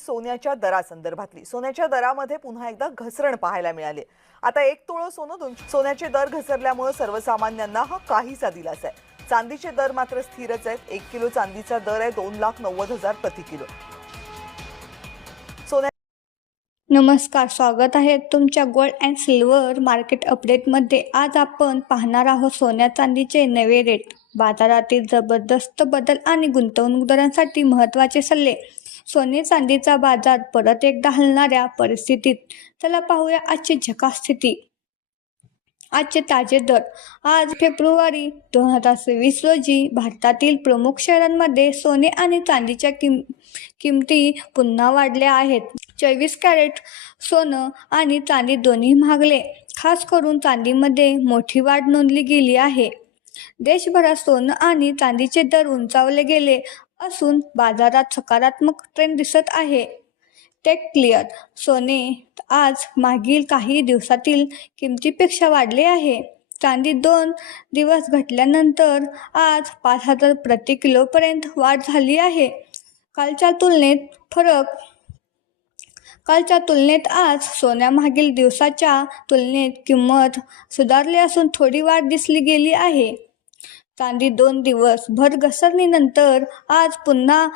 सोन्याच्या दरासंदर्भातली सोन्याच्या दरामध्ये पुन्हा एकदा घसरण पाहायला मिळाली। आता 1 तोळा सोनं सोन्याचे दर घसरल्यामुळे सर्वसामान्यांना हा काहीसा दिलासा आहे। चांदीचे दर मात्र स्थिरच आहेत। 1 किलो चांदीचा दर आहे 2,90,000 प्रति किलो। नमस्कार, स्वागत आहे तुमच्या गोल्ड अँड सिल्वर मार्केट अपडेटमध्ये। आज आपण पाहणार आहोत सोन्या चांदीचे नवे रेट, बाजारातील जबरदस्त बदल आणि गुंतवणूकदारांसाठी महत्त्वाचे सल्ले। सोने चांदीचा बाजार परत एकदा हलणाऱ्या परिस्थितीत। चला पाहूया आजची झकास स्थिती। आजचे ताजे दर। आज फेब्रुवारी 2024 रोजी भारतातील प्रमुख शहरांमध्ये सोने आणि चांदीच्या किमती पुन्हा वाढल्या आहेत। 24 कॅरेट सोनं आणि चांदी दोन्ही महागले। खास करून चांदीमध्ये मोठी वाढ नोंदली गेली आहे। देशभरात सोनं आणि चांदीचे दर उंचावले गेले असून बाजारात सकारात्मक ट्रेंड दिसत आहे। Take clear. सोने आज मागील काही दिवसातील किमतीपेक्षा वाढले आहे। चांदी 2 दिवस घटल्यानंतर आज 5,000 प्रति किलोपर्यंत वाढ झाली आहे। कालच्या तुलनेत आज सोन्या मागील दिवसाच्या तुलनेत किंमत सुधारली असून थोडी वाढ दिसली गेली आहे। चांदी 2 दिवस भर घसरणीनंतर आज पुन्हा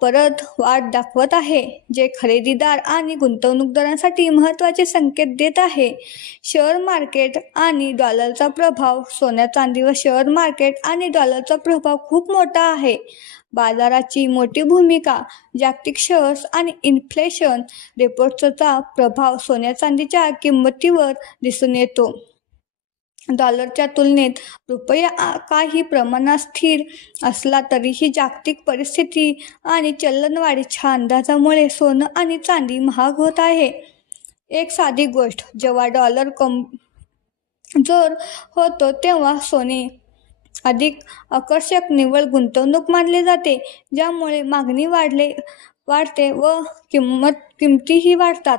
परत वाढ दाखवत आहे, जे खरेदीदार आणि गुंतवणूकदारांसाठी महत्त्वाचे संकेत देत आहे। शेअर मार्केट आणि डॉलरचा प्रभाव। सोन्या चांदीवर शेअर मार्केट आणि डॉलरचा प्रभाव खूप मोठा आहे। बाजाराची मोठी भूमिका। जागतिक शेअर्स आणि इन्फ्लेशन रिपोर्ट्सचा प्रभाव सोन्या चांदीच्या किंमतीवर दिसून येतो। डॉलरच्या तुलनेत रुपया काही प्रमाणात स्थिर असला तरीही जागतिक परिस्थिती आणि चलनवाढीच्या अंदाजामुळे सोनं आणि चांदी महाग होत आहे। एक साधी गोष्ट, जेव्हा डॉलर कमजोर होतो तेव्हा सोने अधिक आकर्षक निव्वळ गुंतवणूक मानले जाते, ज्यामुळे मागणी वाढते व किमतीही वाढतात।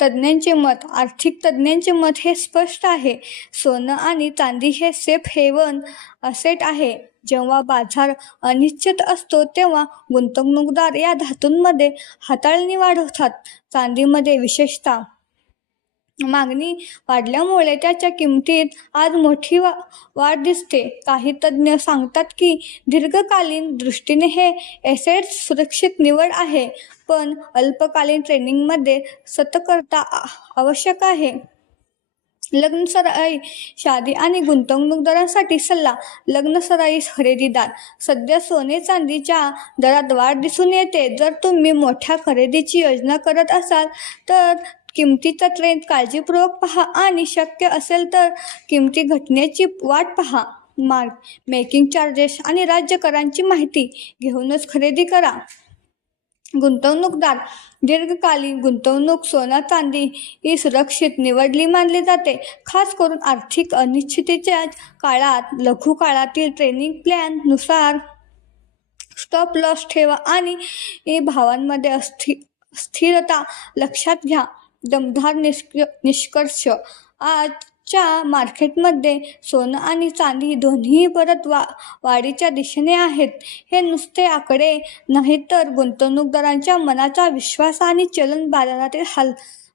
तज्ज्ञांचे मत। आर्थिक तज्ज्ञांचे मत हे स्पष्ट आहे। सोनं आणि चांदी हे सेफ हेवन असेट आहे। जेव्हा बाजार अनिश्चित असतो तेव्हा गुंतवणूकदार या धातूंमध्ये हाताळणी वाढवतात। चांदीमध्ये विशेषतः मागणी वाढल्यामुळे त्याच्या किमतीत आज मोठी वाढ दिसते। काही तज्ज्ञ सांगतात की दीर्घकालीन दृष्टीने हे ॲसेट सुरक्षित निवड आहे, पण अल्पकालीन ट्रेडिंगमध्ये सतर्कता आवश्यक आहे। लग्नसराई, शादी आणि गुंतवणूकदारांसाठी सल्ला। लग्नसराई खरेदीदार। सध्या सोने चांदीच्या दरात वाढ दिसून येते। जर तुम्ही मोठ्या खरेदीची योजना करत असाल तर किमतीचा ट्रेंड काळजीपूर्वक पहा आणि शक्य असेल तर किमती घटण्याची वाट पहा। मेकिंग चार्जेस आणि राज्य करांची माहिती घेऊनच खरेदी करा। गुंतवणूकदार। दीर्घकालीन गुंतवणूक। सोना चांदी ही सुरक्षित निवडली मानली जाते, खास करून आर्थिक अनिश्चिततेच्या काळात। लघु काळातील ट्रेडिंग प्लॅन नुसार स्टॉप लॉस ठेवा आणि भावांमध्ये स्थिरता लक्षात घ्या। दमदार निष्कर्ष। आजच्या मार्केटमध्ये सोनं आणि चांदी दोन्ही परत वाढीच्या दिशेने आहेत। हे नुसते आकडे नाहीत तर गुंतवणूकदारांच्या मनाचा विश्वास आणि चलन बाजारातील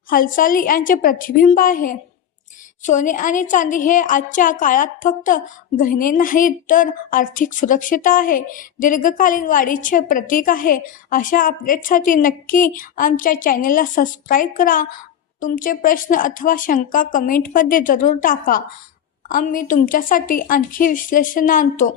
हालचाली यांचे प्रतिबिंब आहे। सोने आणि चांदी हे आजच्या काळात फक्त गहने नाहीत तर आर्थिक सुरक्षितता आहे, दीर्घकालीन वाढीचे प्रतीक आहे। अशा अपडेट्ससाठी नक्की आमच्या चॅनेलला सबस्क्राईब करा। तुमचे प्रश्न अथवा शंका कमेंटमध्ये जरूर टाका, आम्ही तुमच्यासाठी आणखी विश्लेषण आणतो।